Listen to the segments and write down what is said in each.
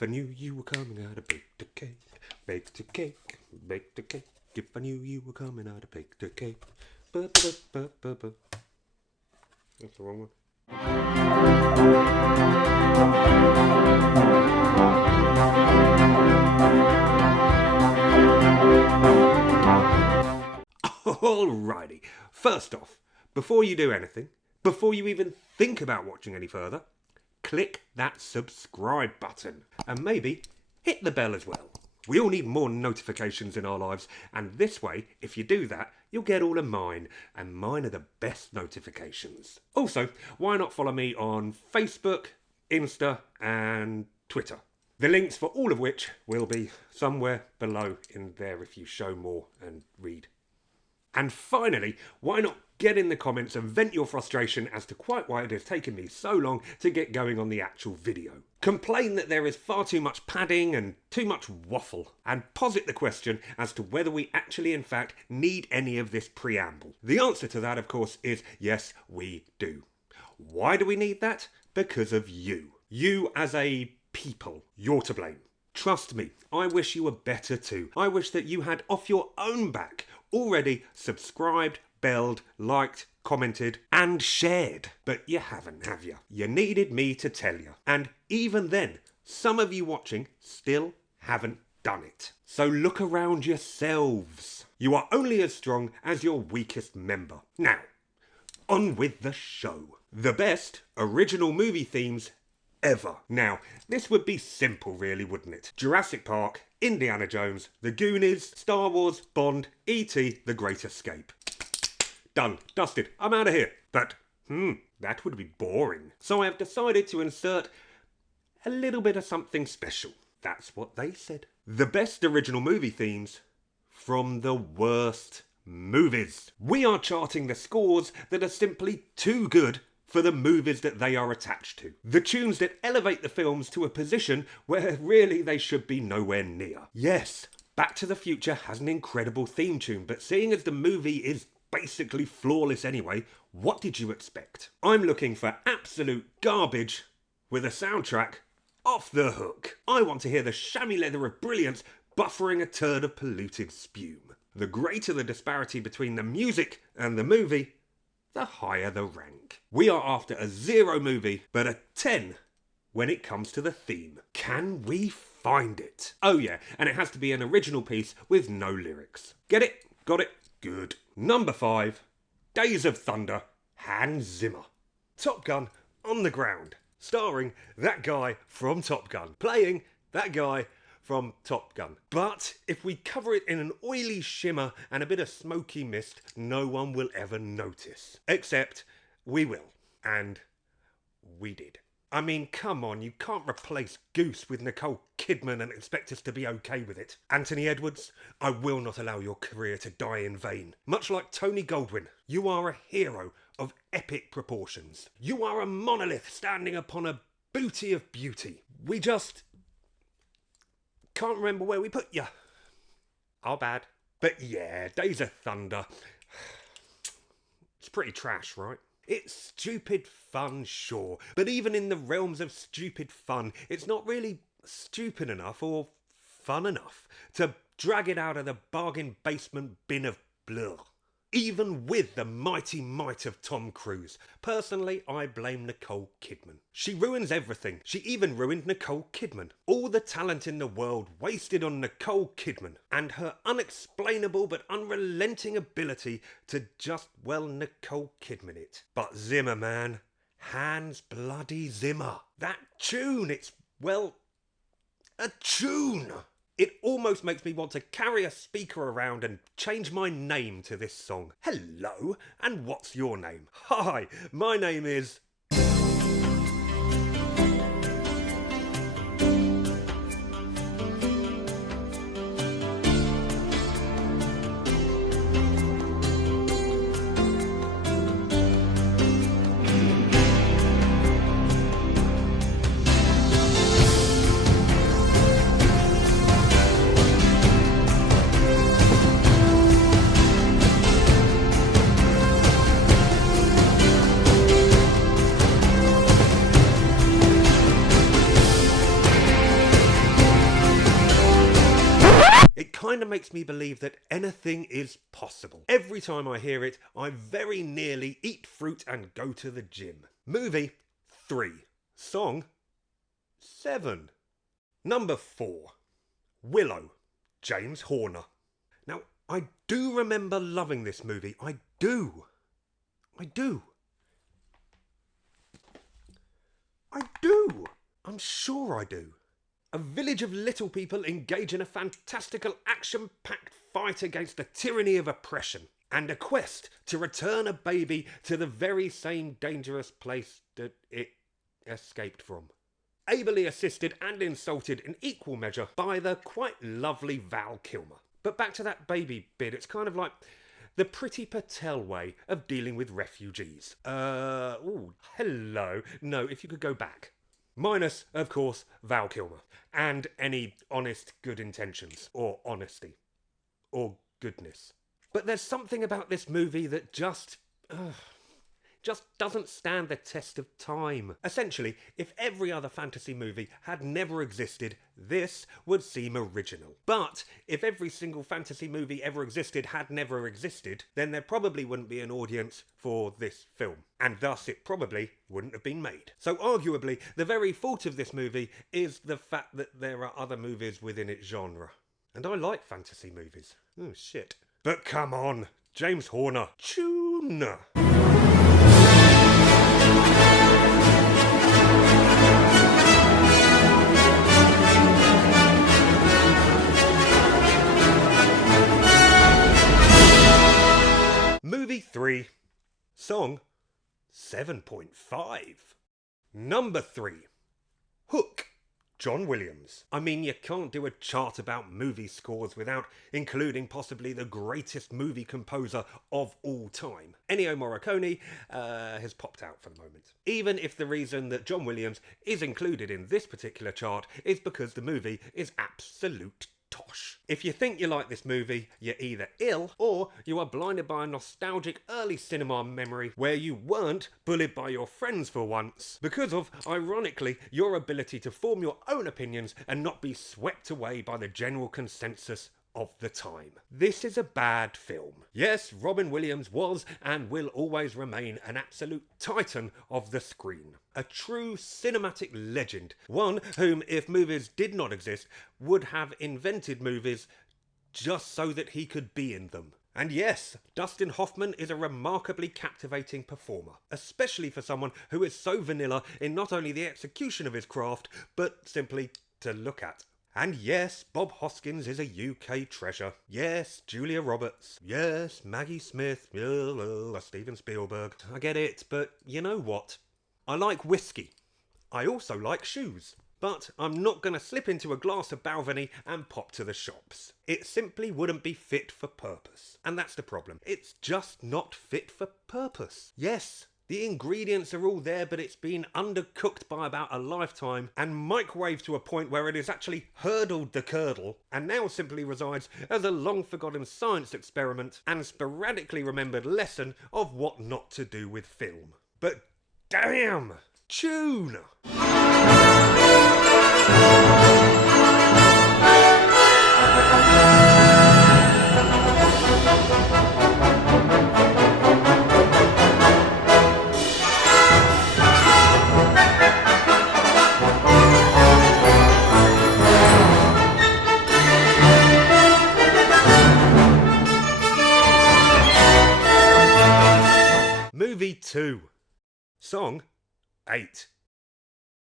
I knew you were coming, I'd have baked a cake, baked a cake, baked a cake. If I knew you were coming, I'd have baked a cake. Ba-ba-ba-ba-ba. That's the wrong one. Alrighty, first off, before you do anything, before you even think about watching any further, click that subscribe button and maybe hit the bell as well. We all need more notifications in our lives, and this way, if you do that, you'll get all of mine, and mine are the best notifications. Also, why not follow me on Facebook, Insta and Twitter? The links for all of which will be somewhere below in there if you show more and read. And finally, why not get in the comments and vent your frustration as to quite why it has taken me so long to get going on the actual video. Complain that there is far too much padding and too much waffle, and posit the question as to whether we actually in fact need any of this preamble. The answer to that, of course, is yes, we do. Why do we need that? Because of you. You as a people. You're to blame. Trust me, I wish you were better too. I wish that you had off your own back already subscribed, belled, liked, commented and shared. But you haven't, have you? You needed me to tell you. And even then, some of you watching still haven't done it. So look around yourselves. You are only as strong as your weakest member. Now, on with the show. The best original movie themes ever. Now, this would be simple really, wouldn't it? Jurassic Park, Indiana Jones, The Goonies, Star Wars, Bond, E.T., The Great Escape. Done. Dusted. I'm out of here. But, that would be boring. So I have decided to insert a little bit of something special. That's what they said. The best original movie themes from the worst movies. We are charting the scores that are simply too good for the movies that they are attached to. The tunes that elevate the films to a position where really they should be nowhere near. Yes, Back to the Future has an incredible theme tune, but seeing as the movie is basically flawless anyway, what did you expect? I'm looking for absolute garbage with a soundtrack off the hook. I want to hear the chamois leather of brilliance buffering a turd of polluted spume. The greater the disparity between the music and the movie, the higher the rank. We are after a 0 movie, but a 10 when it comes to the theme. Can we find it? Oh yeah, and it has to be an original piece with no lyrics. Get it? Got it? Good. Number 5, Days of Thunder, Hans Zimmer. Top Gun on the Ground, starring that guy from Top Gun, playing that guy from Top Gun. But if we cover it in an oily shimmer and a bit of smoky mist, no one will ever notice. Except we will. And we did. I mean, come on, you can't replace Goose with Nicole Kidman and expect us to be okay with it. Anthony Edwards, I will not allow your career to die in vain. Much like Tony Goldwyn, you are a hero of epic proportions. You are a monolith standing upon a booty of beauty. We just can't remember where we put you. Our bad. But yeah, Days of Thunder. It's pretty trash, right? It's stupid fun, sure. But even in the realms of stupid fun, it's not really stupid enough or fun enough to drag it out of the bargain basement bin of blur. Even with the mighty might of Tom Cruise. Personally, I blame Nicole Kidman. She ruins everything. She even ruined Nicole Kidman. All the talent in the world wasted on Nicole Kidman and her unexplainable but unrelenting ability to just, well, Nicole Kidman it. But Zimmer, man. Hans bloody Zimmer. That tune, it's, well, a tune. It almost makes me want to carry a speaker around and change my name to this song. Hello, and what's your name? Hi, my name is... kind of makes me believe that anything is possible. Every time I hear it, I very nearly eat fruit and go to the gym. Movie 3. Song 7. Number 4. Willow, James Horner. Now, I do remember loving this movie. I do. I'm sure I do. A village of little people engage in a fantastical action-packed fight against the tyranny of oppression and a quest to return a baby to the very same dangerous place that it escaped from. Ably assisted and insulted in equal measure by the quite lovely Val Kilmer. But back to that baby bit, it's kind of like the Priti Patel way of dealing with refugees. Hello. No, if you could go back. Minus, of course, Val Kilmer. And any honest good intentions. Or honesty. Or goodness. But there's something about this movie that just doesn't stand the test of time. Essentially, if every other fantasy movie had never existed, this would seem original. But if every single fantasy movie ever existed had never existed, then there probably wouldn't be an audience for this film. And thus it probably wouldn't have been made. So arguably, the very fault of this movie is the fact that there are other movies within its genre. And I like fantasy movies. Oh, shit. But come on, James Horner. Tune. Movie 3. Song 7.5. Number 3. Hook, John Williams. I mean, you can't do a chart about movie scores without including possibly the greatest movie composer of all time. Ennio Morricone has popped out for the moment. Even if the reason that John Williams is included in this particular chart is because the movie is absolute tosh. If you think you like this movie, you're either ill or you are blinded by a nostalgic early cinema memory where you weren't bullied by your friends for once because of, ironically, your ability to form your own opinions and not be swept away by the general consensus of the time. This is a bad film. Yes, Robin Williams was and will always remain an absolute titan of the screen. A true cinematic legend. One whom, if movies did not exist, would have invented movies just so that he could be in them. And yes, Dustin Hoffman is a remarkably captivating performer, especially for someone who is so vanilla in not only the execution of his craft, but simply to look at. And yes, Bob Hoskins is a UK treasure. Yes, Julia Roberts. Yes, Maggie Smith. Steven Spielberg. I get it, but you know what? I like whiskey. I also like shoes. But I'm not going to slip into a glass of Balvenie and pop to the shops. It simply wouldn't be fit for purpose. And that's the problem. It's just not fit for purpose. Yes, the ingredients are all there, but it's been undercooked by about a lifetime and microwaved to a point where it has actually hurdled the curdle and now simply resides as a long-forgotten science experiment and sporadically remembered lesson of what not to do with film. But damn! Tune! Movie 2. Song 8.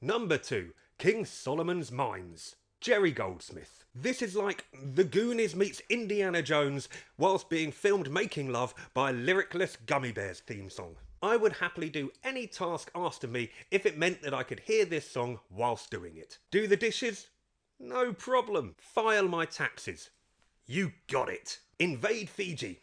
Number 2. King Solomon's Mines. Jerry Goldsmith. This is like The Goonies meets Indiana Jones whilst being filmed making love by a lyricless Gummy Bears theme song. I would happily do any task asked of me if it meant that I could hear this song whilst doing it. Do the dishes? No problem. File my taxes. You got it. Invade Fiji.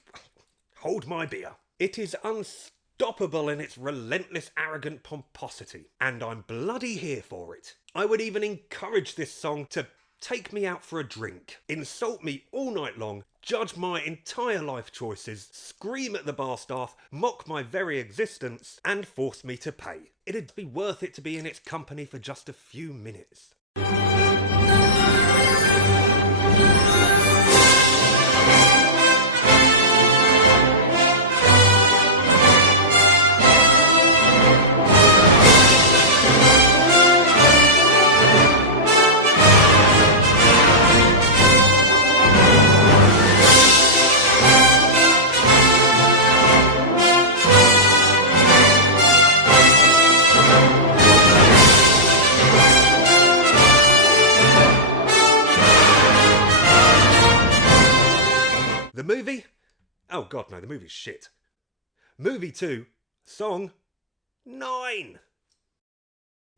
Hold my beer. It is unstoppable in its relentless, arrogant pomposity, and I'm bloody here for it. I would even encourage this song to take me out for a drink, insult me all night long, judge my entire life choices, scream at the bar staff, mock my very existence, and force me to pay. It'd be worth it to be in its company for just a few minutes. Oh god, no, the movie's shit. Movie 2, song 9.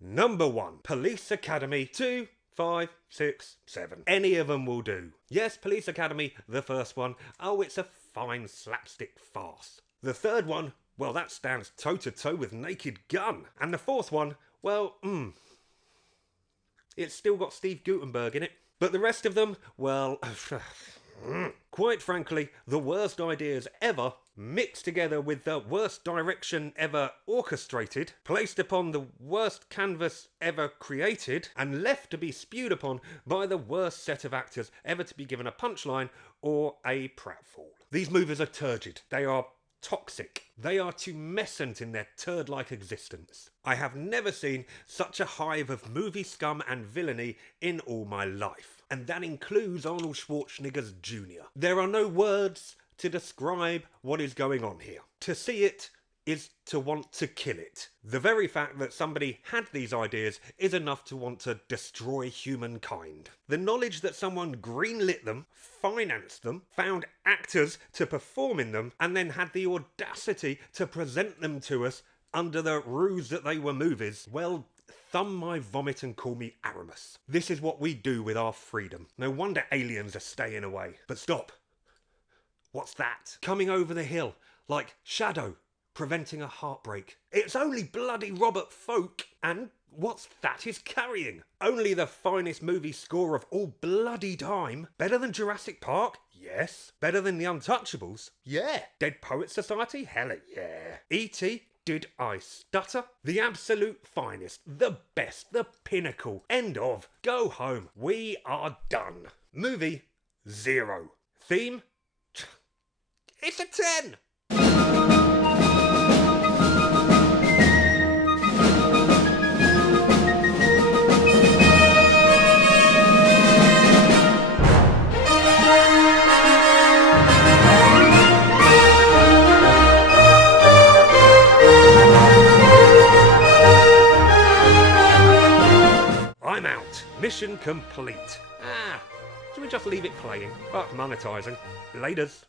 Number 1, Police Academy 2, 5, 6, 7. Any of them will do. Yes, Police Academy, the first one. Oh, it's a fine slapstick farce. The third one, well, that stands toe-to-toe with Naked Gun. And the fourth one, well, it's still got Steve Guttenberg in it. But the rest of them, well, quite frankly, the worst ideas ever, mixed together with the worst direction ever orchestrated, placed upon the worst canvas ever created, and left to be spewed upon by the worst set of actors ever to be given a punchline or a pratfall. These movies are turgid. They are toxic. They are tumescent in their turd-like existence. I have never seen such a hive of movie scum and villainy in all my life. And that includes Arnold Schwarzenegger's Jr. There are no words to describe what is going on here. To see it is to want to kill it. The very fact that somebody had these ideas is enough to want to destroy humankind. The knowledge that someone greenlit them, financed them, found actors to perform in them, and then had the audacity to present them to us under the ruse that they were movies, well, thumb my vomit and call me Aramis. This is what we do with our freedom. No wonder aliens are staying away. But stop. What's that? Coming over the hill, like Shadow, preventing a heartbreak. It's only bloody Robert Folk, and what's that he's carrying? Only the finest movie score of all bloody time. Better than Jurassic Park? Yes. Better than The Untouchables? Yeah. Dead Poets Society? Hell yeah. E.T.? Did I stutter? The absolute finest, the best, the pinnacle. End of. Go home. We are done. Movie, 0. Theme, it's a 10. I'm out. Mission complete. Should we just leave it playing? Fuck monetising. Laters.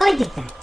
I did that.